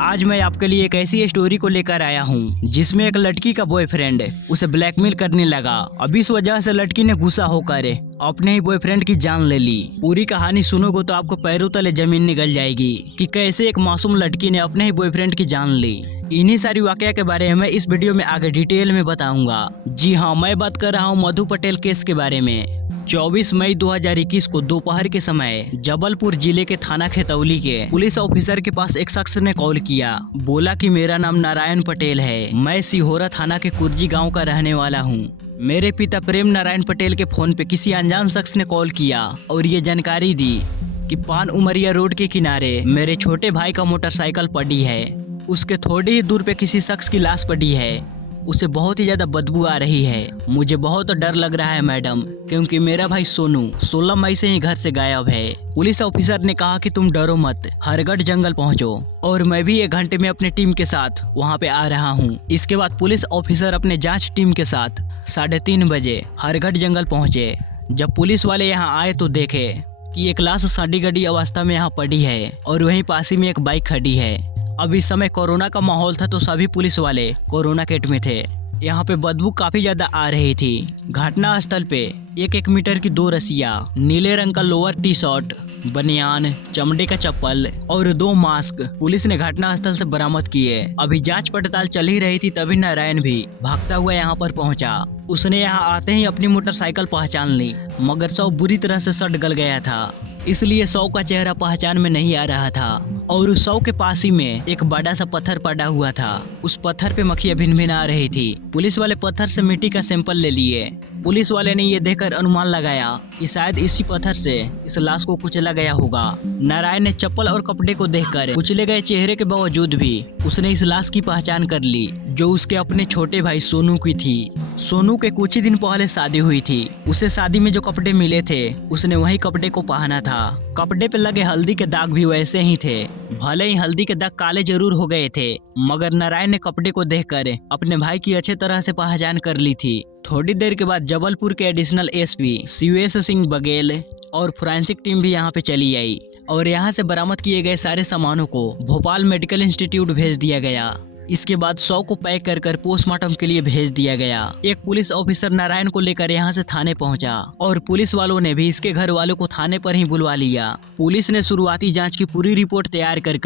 आज मैं आपके लिए एक ऐसी स्टोरी को लेकर आया हूँ जिसमें एक लड़की का बॉयफ्रेंड उसे ब्लैकमेल करने लगा। अब इस वजह से लड़की ने गुस्सा होकर अपने ही बॉयफ्रेंड की जान ले ली। पूरी कहानी सुनोगे तो आपको पैरों तले जमीन निकल जाएगी कि कैसे एक मासूम लड़की ने अपने ही बॉयफ्रेंड की जान ली। इन्हीं सारी वाकया के बारे में इस वीडियो में आगे डिटेल में बताऊंगा। जी हाँ, मैं बात कर रहा हूँ मधु पटेल केस के बारे में। 24 मई 2021 को दोपहर के समय जबलपुर जिले के थाना खेतौली के पुलिस ऑफिसर के पास एक शख्स ने कॉल किया। बोला कि मेरा नाम नारायण पटेल है, मैं सिहोरा थाना के कुर्जी गांव का रहने वाला हूं। मेरे पिता प्रेम नारायण पटेल के फोन पे किसी अनजान शख्स ने कॉल किया और ये जानकारी दी कि पान उमरिया रोड के किनारे मेरे छोटे भाई का मोटरसाइकिल पड़ी है। उसके थोड़ी ही दूर पे किसी शख्स की लाश पड़ी है, उसे बहुत ही ज्यादा बदबू आ रही है। मुझे बहुत डर लग रहा है मैडम, क्योंकि मेरा भाई सोनू 16 मई से ही घर से गायब है। पुलिस ऑफिसर ने कहा कि तुम डरो मत, हरगढ़ जंगल पहुंचो और मैं भी 1 घंटे में अपने टीम के साथ वहां पे आ रहा हूं। इसके बाद पुलिस ऑफिसर अपने जांच टीम के साथ 3:30 बजे हरगढ़ जंगल पहुंचे। जब पुलिस वाले यहाँ आए तो देखे कि एक लाश सड़ी गड़ी अवस्था में यहाँ पड़ी है और वहीं पास ही में एक बाइक खड़ी है। अब इस समय कोरोना का माहौल था तो सभी पुलिस वाले कोरोना किट में थे। यहाँ पे बदबू काफी ज्यादा आ रही थी। घटना स्थल पे 1 मीटर की 2 रस्सियां, नीले रंग का लोअर टी शर्ट, बनियान, चमड़े का चप्पल और 2 मास्क पुलिस ने घटना स्थल से बरामद किए। अभी जांच पड़ताल चल ही रही थी, तभी नारायण भी भागता हुआ यहाँ पर पहुंचा। उसने यहाँ आते ही अपनी मोटरसाइकिल पहचान ली, मगर शव बुरी तरह से सड़ गल गया था, इसलिए शव का चेहरा पहचान में नहीं आ रहा था। और उस शव के पास ही में एक बड़ा सा पत्थर पड़ा हुआ था। उस पत्थर पे मक्खियां भिनभिना रही थी। पुलिस वाले पत्थर से मिट्टी का सैंपल ले लिए। पुलिस वाले ने ये देखकर अनुमान लगाया कि शायद इसी पत्थर से इस लाश को कुचला गया होगा। नारायण ने चप्पल और कपड़े को देखकर कुचले गए चेहरे के बावजूद भी उसने इस लाश की पहचान कर ली, जो उसके अपने छोटे भाई सोनू की थी। सोनू के कुछ ही दिन पहले शादी हुई थी। उसे शादी में जो कपड़े मिले थे उसने वही कपड़े को पहना था। कपड़े पे लगे हल्दी के दाग भी वैसे ही थे। भले ही हल्दी के दाग काले जरूर हो गए थे, मगर नारायण ने कपड़े को देखकर अपने भाई की अच्छे तरह से पहचान कर ली थी। थोड़ी देर के बाद जबलपुर के एडिशनल एसपी शिवेश सिंह बघेल और फोरेंसिक टीम भी यहाँ पे चली आई और यहाँ से बरामद किए गए सारे सामानों को भोपाल मेडिकल इंस्टीट्यूट भेज दिया गया। इसके बाद शव को पैक कर पोस्टमार्टम के लिए भेज दिया गया। एक पुलिस ऑफिसर नारायण को लेकर यहाँ से थाने पहुंचा और पुलिस वालों ने भी इसके घर वालों को थाने पर ही बुलवा लिया। पुलिस ने शुरुआती जांच की पूरी रिपोर्ट तैयार कर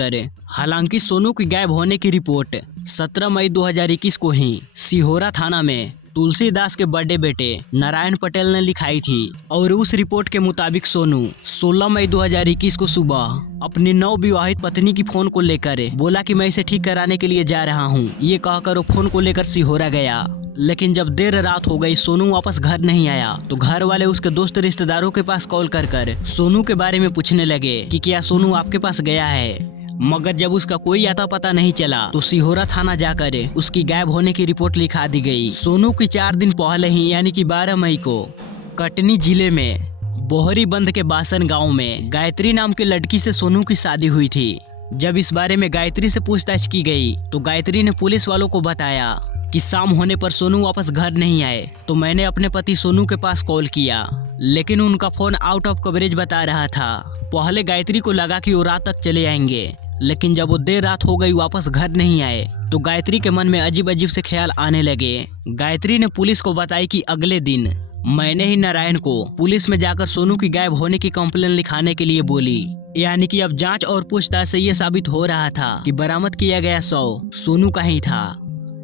हालांकि सोनू की गायब होने की रिपोर्ट 17 मई 2021 को ही सिहोरा थाना में तुलसीदास के बड़े बेटे नारायण पटेल ने लिखाई थी और उस रिपोर्ट के मुताबिक सोनू 16 मई 2021 को सुबह अपनी नवविवाहित पत्नी की फोन को लेकर बोला कि मैं इसे ठीक कराने के लिए जा रहा हूँ। ये कहकर वो फोन को लेकर सिहोरा गया, लेकिन जब देर रात हो गई सोनू वापस घर नहीं आया तो घर वाले उसके दोस्त रिश्तेदारों के पास कॉल कर सोनू के बारे में पूछने लगे कि क्या सोनू आपके पास गया है। मगर जब उसका कोई आता पता नहीं चला तो सिहोरा थाना जाकर उसकी गायब होने की रिपोर्ट लिखा दी गई। सोनू की 4 दिन पहले ही यानी कि 12 मई को कटनी जिले में बोहरी बंद के बासन गांव में गायत्री नाम की लड़की से सोनू की शादी हुई थी। जब इस बारे में गायत्री से पूछताछ की गई तो गायत्री ने पुलिस वालों को बताया कि शाम होने पर सोनू वापस घर नहीं आए तो मैंने अपने पति सोनू के पास कॉल किया, लेकिन उनका फोन आउट ऑफ कवरेज बता रहा था। पहले गायत्री को लगा कि वो रात तक चले आएंगे, लेकिन जब वो देर रात हो गई वापस घर नहीं आए तो गायत्री के मन में अजीब अजीब से ख्याल आने लगे। गायत्री ने पुलिस को बताई कि अगले दिन मैंने ही नारायण को पुलिस में जाकर सोनू की गायब होने की कंप्लेन लिखाने के लिए बोली। यानी कि अब जांच और पूछताछ से ये साबित हो रहा था कि बरामद किया गया शव सोनू का ही था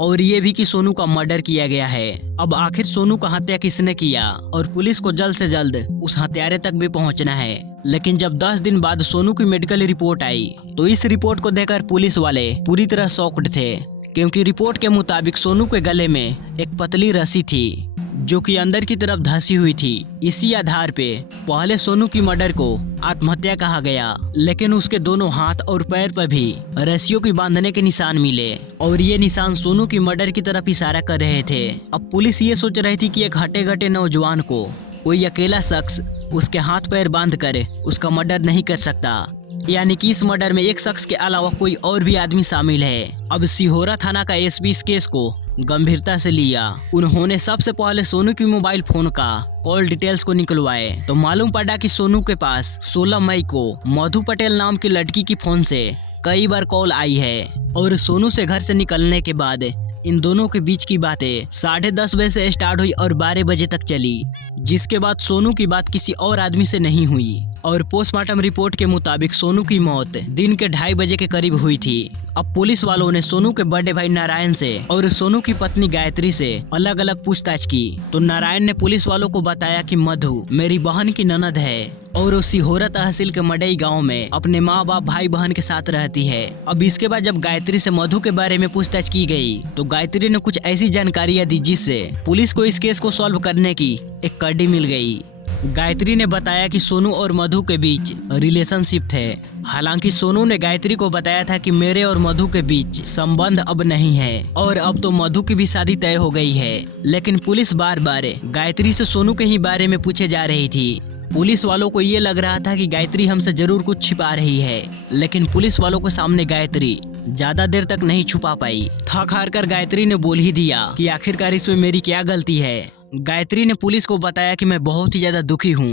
और ये भी कि सोनू का मर्डर किया गया है। अब आखिर सोनू का हत्या किसने किया और पुलिस को जल्द से जल्द उस हत्यारे तक भी पहुंचना है। लेकिन जब 10 दिन बाद सोनू की मेडिकल रिपोर्ट आई तो इस रिपोर्ट को देखकर पुलिस वाले पूरी तरह शॉक्ड थे, क्योंकि रिपोर्ट के मुताबिक सोनू के गले में एक पतली रस्सी थी जो कि अंदर की तरफ धंसी हुई थी। इसी आधार पे पहले सोनू की मर्डर को आत्महत्या कहा गया, लेकिन उसके दोनों हाथ और पैर पर भी रस्सियों की बांधने के निशान मिले और ये निशान सोनू की मर्डर की तरफ इशारा कर रहे थे। अब पुलिस ये सोच रही थी कि एक हटे-घटे नौजवान को कोई अकेला शख्स उसके हाथ पैर बांध कर उसका मर्डर नहीं कर सकता, यानी कि इस मर्डर में एक शख्स के अलावा कोई और भी आदमी शामिल है। अब सिहोरा थाना का एसपी इस केस को गंभीरता से लिया। उन्होंने सबसे पहले सोनू की मोबाइल फोन का कॉल डिटेल्स को निकलवाए तो मालूम पड़ा कि सोनू के पास 16 मई को मधु पटेल नाम की लड़की की फोन से कई बार कॉल आई है और सोनू से घर से निकलने के बाद इन दोनों के बीच की बातें 10:30 बजे से स्टार्ट हुई और 12 बजे तक चली, जिसके बाद सोनू की बात किसी और आदमी से नहीं हुई और पोस्टमार्टम रिपोर्ट के मुताबिक सोनू की मौत दिन के 2:30 बजे के करीब हुई थी। अब पुलिस वालों ने सोनू के बड़े भाई नारायण से और सोनू की पत्नी गायत्री से अलग अलग पूछताछ की तो नारायण ने पुलिस वालों को बताया कि मधु मेरी बहन की ननद है और वो सिहोरा तहसील के मडई गांव में अपने माँ बाप भाई बहन के साथ रहती है। अब इसके बाद जब गायत्री से मधु के बारे में पूछताछ की गई तो गायत्री ने कुछ ऐसी जानकारियां दी जिससे पुलिस को इस केस को सॉल्व करने की एक कड़ी मिल गई। गायत्री ने बताया कि सोनू और मधु के बीच रिलेशनशिप थे। हालांकि सोनू ने गायत्री को बताया था कि मेरे और मधु के बीच संबंध अब नहीं है और अब तो मधु की भी शादी तय हो गई है। लेकिन पुलिस बार बार गायत्री से सोनू के ही बारे में पूछे जा रही थी। पुलिस वालों को ये लग रहा था कि गायत्री हमसे जरूर कुछ छिपा रही है, लेकिन पुलिस वालों के सामने गायत्री ज्यादा देर तक नहीं छुपा पाई। थक हार कर गायत्री ने बोल ही दिया कि आखिरकार इसमें मेरी क्या गलती है। गायत्री ने पुलिस को बताया कि मैं बहुत ही ज्यादा दुखी हूँ।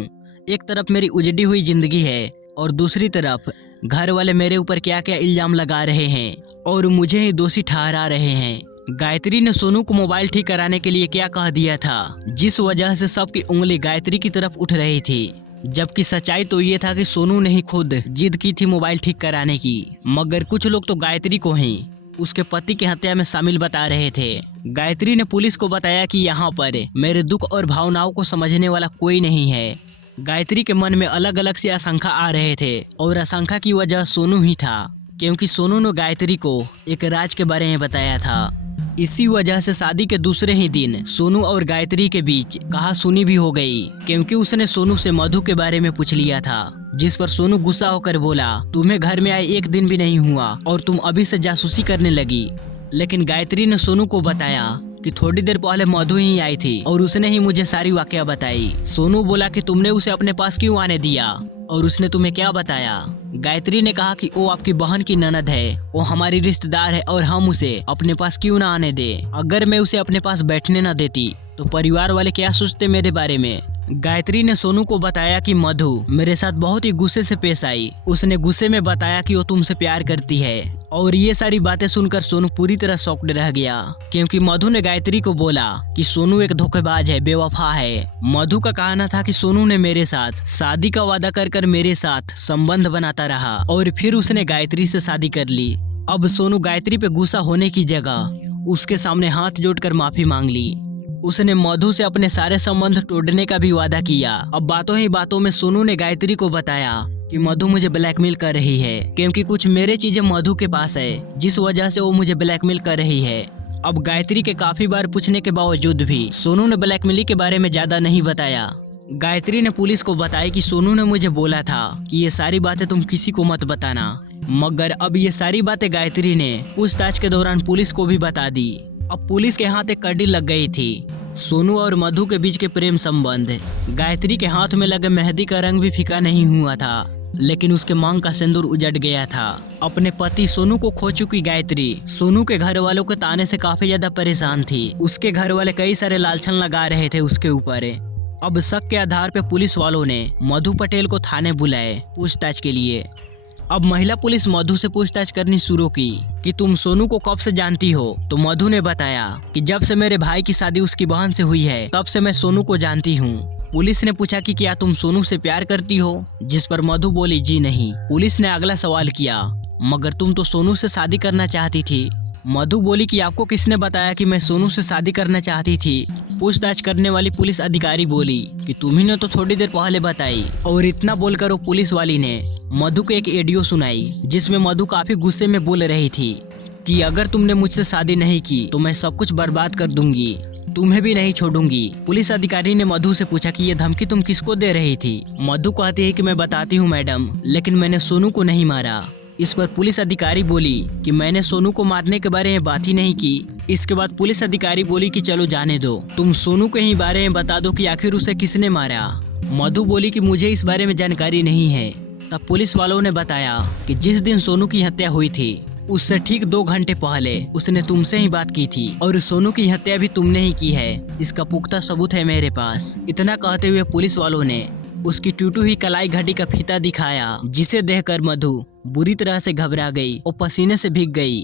एक तरफ मेरी उजड़ी हुई जिंदगी है और दूसरी तरफ घर वाले मेरे ऊपर क्या क्या इल्जाम लगा रहे हैं और मुझे ही दोषी ठहरा रहे हैं। गायत्री ने सोनू को मोबाइल ठीक कराने के लिए क्या कह दिया था, जिस वजह से सबकी उंगली गायत्री की तरफ उठ रही थी, जबकि सच्चाई तो ये था कि सोनू ने ही खुद जिद की थी मोबाइल ठीक कराने की। मगर कुछ लोग तो गायत्री को ही उसके पति की हत्या में शामिल बता रहे थे। गायत्री ने पुलिस को बताया कि यहाँ पर मेरे दुख और भावनाओं को समझने वाला कोई नहीं है। गायत्री के मन में अलग अलग से आशंका आ रहे थे और आशंका की वजह सोनू ही था, क्योंकि सोनू ने गायत्री को एक राज के बारे में बताया था। इसी वजह से शादी के दूसरे ही दिन सोनू और गायत्री के बीच कहासुनी भी हो गई, क्योंकि उसने सोनू से मधु के बारे में पूछ लिया था, जिस पर सोनू गुस्सा होकर बोला, तुम्हें घर में आए 1 दिन भी नहीं हुआ और तुम अभी से जासूसी करने लगी। लेकिन गायत्री ने सोनू को बताया कि थोड़ी देर पहले मधु ही आई थी और उसने ही मुझे सारी वाकया बताई। सोनू बोला कि तुमने उसे अपने पास क्यों आने दिया और उसने तुम्हें क्या बताया। गायत्री ने कहा कि वो आपकी बहन की ननद है, वो हमारी रिश्तेदार है और हम उसे अपने पास क्यों ना आने दे। अगर मैं उसे अपने पास बैठने न देती तो परिवार वाले क्या सोचते मेरे बारे में। गायत्री ने सोनू को बताया कि मधु मेरे साथ बहुत ही गुस्से से पेश आई। उसने गुस्से में बताया कि वो तुमसे प्यार करती है और ये सारी बातें सुनकर सोनू पूरी तरह शॉक्ड रह गया, क्योंकि मधु ने गायत्री को बोला कि सोनू एक धोखेबाज है, बेवफा है। मधु का कहना था कि सोनू ने मेरे साथ शादी का वादा कर मेरे साथ संबंध बनाता रहा और फिर उसने गायत्री से शादी कर ली। अब सोनू गायत्री पे गुस्सा होने की जगह उसके सामने हाथ जोड़कर माफी मांग ली। उसने मधु से अपने सारे संबंध तोड़ने का भी वादा किया। अब बातों ही बातों में सोनू ने गायत्री को बताया कि मधु मुझे ब्लैकमेल कर रही है, क्योंकि कुछ मेरे चीजें मधु के पास है, जिस वजह से वो मुझे ब्लैकमेल कर रही है। अब गायत्री के काफी बार पूछने के बावजूद भी सोनू ने ब्लैकमेलिंग के बारे में ज्यादा नहीं बताया। गायत्री ने पुलिस को बताया कि सोनू ने मुझे बोला था कि ये सारी बातें तुम किसी को मत बताना। मगर अब ये सारी बातें गायत्री ने पूछताछ के दौरान पुलिस को भी बता दी। अब पुलिस के हाथ एक कड़ी लग गई थी। सोनू और मधु के बीच के प्रेम संबंध, गायत्री के हाथ में लगे मेहंदी का रंग भी फीका नहीं हुआ था, लेकिन उसके मांग का सिंदूर उजड़ गया था। अपने पति सोनू को खो चुकी गायत्री सोनू के घर वालों के ताने से काफी ज्यादा परेशान थी। उसके घर वाले कई सारे लालछन लगा रहे थे उसके ऊपर। अब शक के आधार पर पुलिस वालों ने मधु पटेल को थाने बुलाए पूछताछ के लिए। अब महिला पुलिस मधु से पूछताछ करनी शुरू की कि तुम सोनू को कब से जानती हो। तो मधु ने बताया कि जब से मेरे भाई की शादी उसकी बहन से हुई है तब से मैं सोनू को जानती हूँ। पुलिस ने पूछा कि क्या तुम सोनू से प्यार करती हो, जिस पर मधु बोली जी नहीं। पुलिस ने अगला सवाल किया, मगर तुम तो सोनू से शादी करना चाहती थी। मधु बोली कि आपको किसने बताया कि मैं सोनू से शादी करना चाहती थी। पूछताछ करने वाली पुलिस अधिकारी बोली कि तुम्ही ने तो थोड़ी देर पहले बताई। और इतना बोलकर वो पुलिस वाली ने मधु को एक ऑडियो सुनाई, जिसमें मधु काफी गुस्से में बोल रही थी कि अगर तुमने मुझसे शादी नहीं की तो मैं सब कुछ बर्बाद कर दूंगी, तुम्हें भी नहीं छोड़ूंगी। पुलिस अधिकारी ने मधु से पूछा कि ये धमकी तुम किसको दे रही थी। मधु कहती है कि मैं बताती हूँ मैडम, लेकिन मैंने सोनू को नहीं मारा। इस पर पुलिस अधिकारी बोली कि मैंने सोनू को मारने के बारे में बात ही नहीं की। इसके बाद पुलिस अधिकारी बोली कि चलो जाने दो, तुम सोनू के ही बारे में बता दो कि आखिर उसे किसने मारा। मधु बोली कि मुझे इस बारे में जानकारी नहीं है। तब पुलिस वालों ने बताया कि जिस दिन सोनू की हत्या हुई थी उससे ठीक 2 घंटे पहले उसने तुमसे ही बात की थी और सोनू की हत्या भी तुमने ही की है। इसका पुख्ता सबूत है मेरे पास। इतना कहते हुए पुलिस वालों ने उसकी टूटी हुई कलाई घड़ी का फीता दिखाया, जिसे देखकर मधु बुरी तरह से घबरा गई और पसीने से भीग गई।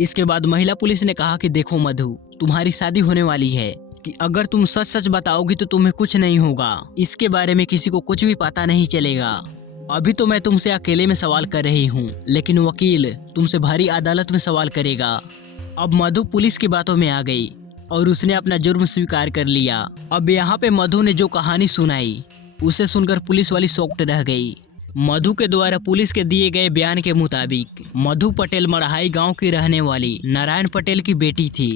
इसके बाद महिला पुलिस ने कहा कि देखो मधु, तुम्हारी शादी होने वाली है, कि अगर तुम सच सच बताओगी तो तुम्हें कुछ नहीं होगा। इसके बारे में किसी को कुछ भी पता नहीं चलेगा। अभी तो मैं तुमसे अकेले में सवाल कर रही हूँ, लेकिन वकील तुमसे भारी अदालत में सवाल करेगा। अब मधु पुलिस की बातों में आ गई और उसने अपना जुर्म स्वीकार कर लिया। अब यहाँ पे मधु ने जो कहानी सुनाई उसे सुनकर पुलिस वाली शॉक्ड रह गई। मधु के द्वारा पुलिस के दिए गए बयान के मुताबिक मधु पटेल मड़हाई गांव की रहने वाली नारायण पटेल की बेटी थी।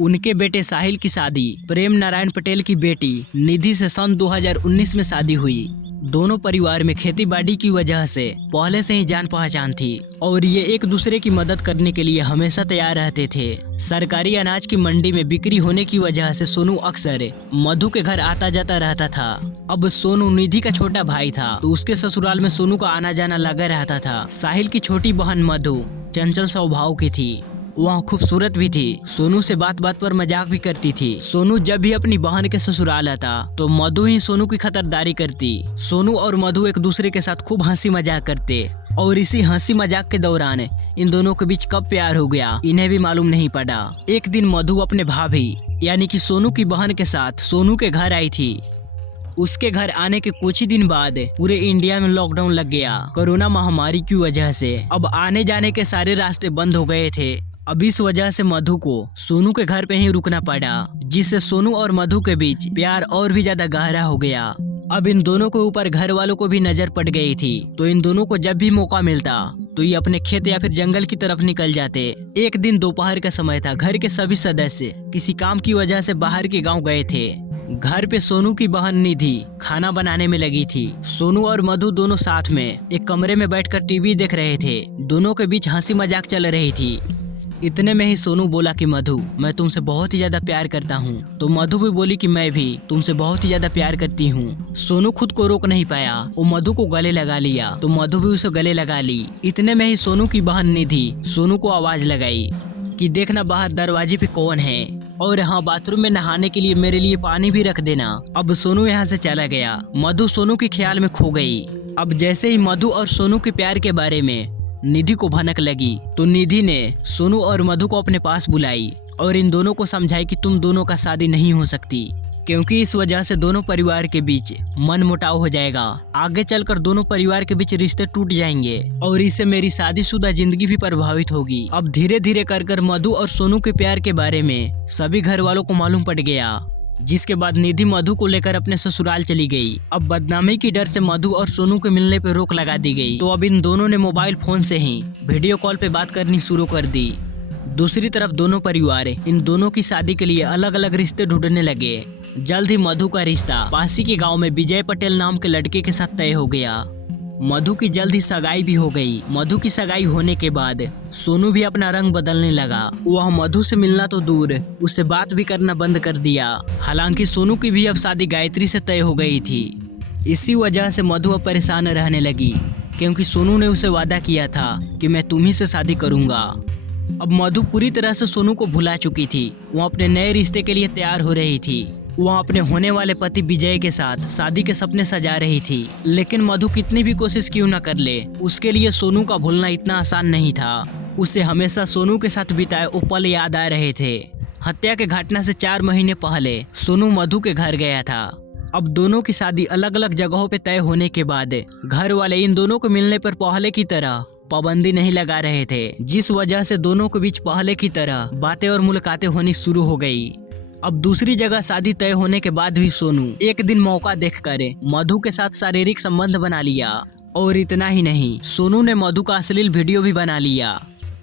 उनके बेटे साहिल की शादी प्रेम नारायण पटेल की बेटी निधि से सन 2019 में शादी हुई। दोनों परिवार में खेती बाड़ी की वजह से पहले से ही जान पहचान थी और ये एक दूसरे की मदद करने के लिए हमेशा तैयार रहते थे। सरकारी अनाज की मंडी में बिक्री होने की वजह से सोनू अक्सर मधु के घर आता जाता रहता था। अब सोनू निधि का छोटा भाई था, तो उसके ससुराल में सोनू का आना जाना लगा रहता था। साहिल की छोटी बहन मधु चंचल स्वभाव की थी, वह खूबसूरत भी थी। सोनू से बात बात पर मजाक भी करती थी। सोनू जब भी अपनी बहन के ससुराल आता तो मधु ही सोनू की खतरदारी करती। सोनू और मधु एक दूसरे के साथ खूब हंसी मजाक करते और इसी हंसी मजाक के दौरान इन दोनों के बीच कब प्यार हो गया इन्हें भी मालूम नहीं पड़ा। एक दिन मधु अपने भाभी यानी कि सोनू की बहन के साथ सोनू के घर आई थी। उसके घर आने के कुछ ही दिन बाद पूरे इंडिया में लॉकडाउन लग गया कोरोना महामारी की वजह से। अब आने जाने के सारे रास्ते बंद हो गए थे। अब इस वजह से मधु को सोनू के घर पे ही रुकना पड़ा, जिससे सोनू और मधु के बीच प्यार और भी ज्यादा गहरा हो गया। अब इन दोनों के ऊपर घर वालों को भी नजर पड़ गई थी, तो इन दोनों को जब भी मौका मिलता तो ये अपने खेत या फिर जंगल की तरफ निकल जाते। एक दिन दोपहर का समय था। घर के सभी सदस्य किसी काम की वजह से बाहर के गाँव गए थे। घर पे सोनू की बहन निधि खाना बनाने में लगी थी। सोनू और मधु दोनों साथ में एक कमरे में बैठकर टीवी देख रहे थे। दोनों के बीच हंसी मजाक चल रही थी। इतने में ही सोनू बोला कि मधु, मैं तुमसे बहुत ही ज्यादा प्यार करता हूँ। तो मधु भी बोली कि मैं भी तुमसे बहुत ही ज्यादा प्यार करती हूँ। सोनू खुद को रोक नहीं पाया, वो मधु को गले लगा लिया, तो मधु भी उसे गले लगा ली। इतने में ही सोनू की बहन निधि सोनू को आवाज लगाई कि देखना बाहर दरवाजे पे कौन है, और हाँ बाथरूम में नहाने के लिए मेरे लिए पानी भी रख देना। अब सोनू यहाँ से चला गया। मधु सोनू के ख्याल में खो गई। अब जैसे ही मधु और सोनू के प्यार के बारे में निधि को भनक लगी, तो निधि ने सोनू और मधु को अपने पास बुलाई और इन दोनों को समझाई कि तुम दोनों का शादी नहीं हो सकती, क्योंकि इस वजह से दोनों परिवार के बीच मन मुटाव हो जाएगा। आगे चलकर दोनों परिवार के बीच रिश्ते टूट जाएंगे और इससे मेरी शादीशुदा जिंदगी भी प्रभावित होगी। अब धीरे धीरे कर मधु और सोनू के प्यार के बारे में सभी घर वालों को मालूम पड़ गया, जिसके बाद निधि मधु को लेकर अपने ससुराल चली गई। अब बदनामी की डर से मधु और सोनू के मिलने पर रोक लगा दी गई। तो अब इन दोनों ने मोबाइल फोन से ही वीडियो कॉल पे बात करनी शुरू कर दी। दूसरी तरफ दोनों परिवार इन दोनों की शादी के लिए अलग अलग रिश्ते ढूंढने लगे। जल्द ही मधु का रिश्ता पासी के गाँव में विजय पटेल नाम के लड़के के साथ तय हो गया। मधु की जल्द ही सगाई भी हो गई। मधु की सगाई होने के बाद सोनू भी अपना रंग बदलने लगा। वह मधु से मिलना तो दूर, उससे बात भी करना बंद कर दिया। हालांकि सोनू की भी अब शादी गायत्री से तय हो गई थी। इसी वजह से मधु अब परेशान रहने लगी, क्योंकि सोनू ने उसे वादा किया था कि मैं तुम्ही से शादी करूंगा। अब मधु पूरी तरह से सोनू को भुला चुकी थी। वो अपने नए रिश्ते के लिए तैयार हो रही थी। वह अपने होने वाले पति विजय के साथ शादी के सपने सजा रही थी। लेकिन मधु कितनी भी कोशिश क्यों न कर ले, उसके लिए सोनू का भूलना इतना आसान नहीं था। उसे हमेशा सोनू के साथ बिताए वो पल याद आ रहे थे। हत्या के घटना से 4 महीने पहले सोनू मधु के घर गया था। अब दोनों की शादी अलग अलग जगहों पे तय होने के बाद घर वाले इन दोनों को मिलने पर पहले की तरह पाबंदी नहीं लगा रहे थे, जिस वजह से दोनों के बीच पहले की तरह बातें और मुलाकातें होनी शुरू हो गई। अब दूसरी जगह शादी तय होने के बाद भी सोनू एक दिन मौका देखकर मधु के साथ शारीरिक संबंध बना लिया। और इतना ही नहीं, सोनू ने मधु का अश्लील वीडियो भी बना लिया।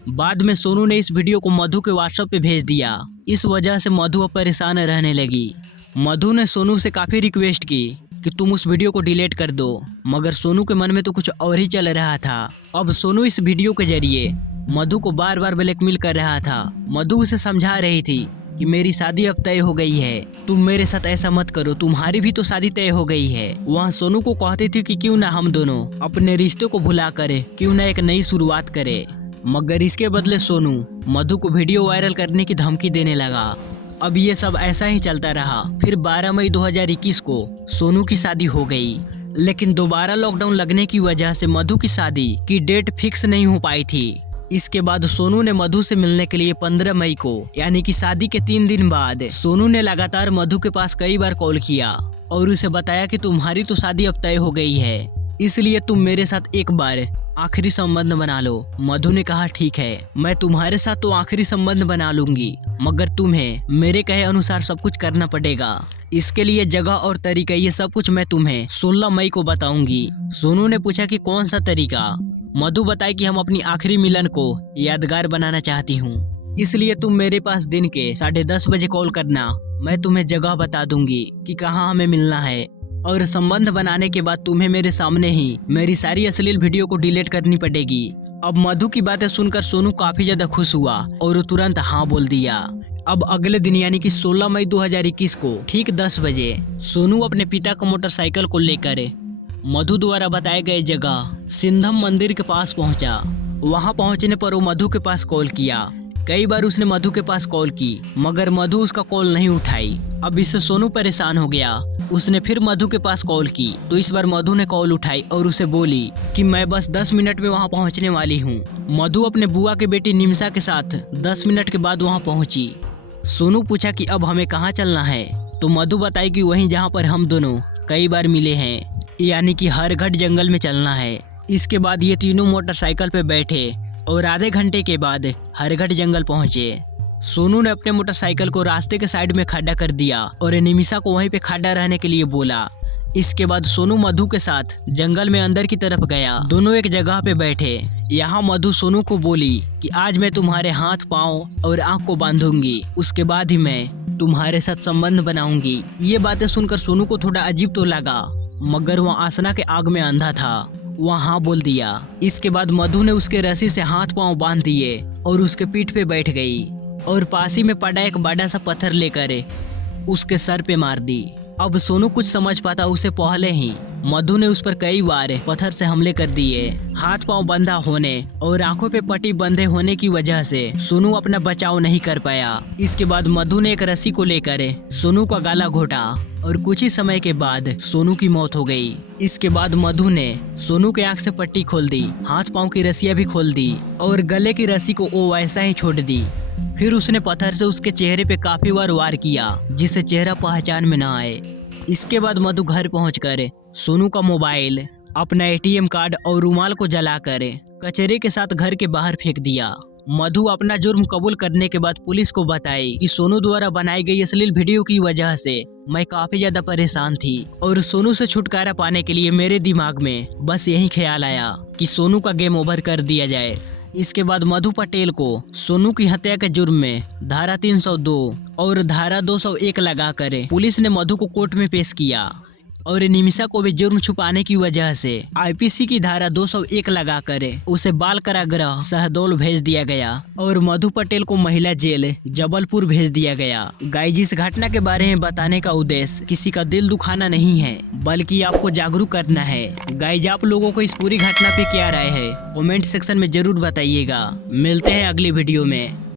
बाद में सोनू ने इस वीडियो को मधु के व्हाट्सएप पे भेज दिया। इस वजह से मधु अब परेशान रहने लगी। मधु ने सोनू से काफी रिक्वेस्ट की कि तुम उस वीडियो को डिलीट कर दो, मगर सोनू के मन में तो कुछ और ही चल रहा था। अब सोनू इस वीडियो के जरिए मधु को बार बार ब्लैकमेल कर रहा था। मधु उसे समझा रही थी कि मेरी शादी अब तय हो गई है, तुम मेरे साथ ऐसा मत करो, तुम्हारी भी तो शादी तय हो गई है। वहाँ सोनू को कहती थी कि क्यों ना हम दोनों अपने रिश्ते को भुला करे, क्यों ना एक नई शुरुआत करे। मगर इसके बदले सोनू मधु को वीडियो वायरल करने की धमकी देने लगा। अब ये सब ऐसा ही चलता रहा। फिर 12 मई 2021 को सोनू की शादी हो गई। लेकिन दोबारा लॉकडाउन लगने की वजह से मधु की शादी की डेट फिक्स नहीं हो पाई थी। इसके बाद सोनू ने मधु से मिलने के लिए 15 मई को यानी कि शादी के 3 दिन बाद सोनू ने लगातार मधु के पास कई बार कॉल किया और उसे बताया कि तुम्हारी तो शादी अब तय हो गई है, इसलिए तुम मेरे साथ एक बार आखिरी संबंध बना लो। मधु ने कहा ठीक है, मैं तुम्हारे साथ तो आखिरी संबंध बना लूंगी, मगर तुम्हें मेरे कहे अनुसार सब कुछ करना पड़ेगा। इसके लिए जगह और तरीका ये सब कुछ मैं तुम्हें 16 मई को बताऊंगी। सोनू ने पूछा कि कौन सा तरीका। मधु बताई कि हम अपनी आखिरी मिलन को यादगार बनाना चाहती हूँ, इसलिए तुम मेरे पास दिन के 10:30 बजे कॉल करना। मैं तुम्हें जगह बता दूंगी कि कहाँ हमें मिलना है, और संबंध बनाने के बाद तुम्हें मेरे सामने ही मेरी सारी अश्लील वीडियो को डिलीट करनी पड़ेगी। अब मधु की बातें सुनकर सोनू काफी ज्यादा खुश हुआ और तुरंत हाँ बोल दिया। अब अगले दिन यानी कि 16 मई 2021 को ठीक 10 बजे सोनू अपने पिता का मोटरसाइकिल को लेकर मधु द्वारा बताए गए जगह सिंधम मंदिर के पास पहुंचा। वहां पहुंचने पर वो मधु के पास कॉल किया। कई बार उसने मधु के पास कॉल की, मगर मधु उसका कॉल नहीं उठाई। अब इससे सोनू परेशान हो गया। उसने फिर मधु के पास कॉल की तो इस बार मधु ने कॉल उठाई और उसे बोली कि मैं बस 10 मिनट में वहां पहुंचने वाली हूं। मधु अपने बुआ के बेटी निमिषा के साथ 10 मिनट के बाद वहां पहुंची। सोनू पूछा कि अब हमें कहाँ चलना है, तो मधु बताई कि वहीं जहाँ पर हम दोनों कई बार मिले हैं, यानी कि हरघट जंगल में चलना है। इसके बाद ये तीनों मोटरसाइकिल पे बैठे और आधे घंटे के बाद हरघट जंगल पहुंचे। सोनू ने अपने मोटरसाइकिल को रास्ते के साइड में खड़ा कर दिया और निमिषा को वहीं पे खड़ा रहने के लिए बोला। इसके बाद सोनू मधु के साथ जंगल में अंदर की तरफ गया। दोनों एक जगह पे बैठे। यहाँ मधु सोनू को बोली कि आज मैं तुम्हारे हाथ पाँव और आंख को बांधूंगी, उसके बाद ही मैं तुम्हारे साथ संबंध बनाऊंगी। ये बातें सुनकर सोनू को थोड़ा अजीब तो लगा, मगर वह आसना के आग में अंधा था। वह हाँ बोल दिया। इसके बाद मधु ने उसके रस्सी से हाथ पांव बांध दिए और उसके पीठ पे बैठ गई और पास ही में पड़ा एक बड़ा सा पत्थर लेकर उसके सर पे मार दी। अब सोनू कुछ समझ पाता उसे पहले ही मधु ने उस पर कई बार पत्थर से हमले कर दिए। हाथ पांव बंधा होने और आंखों पे पट्टी बंधे होने की वजह से सोनू अपना बचाव नहीं कर पाया। इसके बाद मधु ने एक रस्सी को लेकर सोनू का गला घोटा और कुछ ही समय के बाद सोनू की मौत हो गई। इसके बाद मधु ने सोनू के आंख से पट्टी खोल दी, हाथ पांव की रस्सियां भी खोल दी और गले की रस्सी को वो वैसा ही छोड़ दी। फिर उसने पत्थर से उसके चेहरे पे काफी बार वार किया, जिससे चेहरा पहचान में न आए। इसके बाद मधु घर पहुंचकर सोनू का मोबाइल, अपना ATM कार्ड और रुमाल को जलाकर कचरे के साथ घर के बाहर फेंक दिया। मधु अपना जुर्म कबूल करने के बाद पुलिस को बताई कि सोनू द्वारा बनाई गई अश्लील वीडियो की वजह से मैं काफी ज्यादा परेशान थी और सोनू से छुटकारा पाने के लिए मेरे दिमाग में बस यही ख्याल आया कि सोनू का गेम ओवर कर दिया जाए। इसके बाद मधु पटेल को सोनू की हत्या के जुर्म में धारा 302 और धारा 201 लगाकर पुलिस ने मधु को कोर्ट में पेश किया और निमिषा को भी जुर्म छुपाने की वजह से IPC की धारा 201 लगाकर उसे बाल कारागृह शहडोल भेज दिया गया और मधु पटेल को महिला जेल जबलपुर भेज दिया गया। गाइस, इस घटना के बारे में बताने का उद्देश्य किसी का दिल दुखाना नहीं है, बल्कि आपको जागरूक करना है। गाइस, आप लोगों को इस पूरी घटना पे क्या राय है, कमेंट सेक्शन में जरूर बताइएगा। मिलते हैं अगली वीडियो में।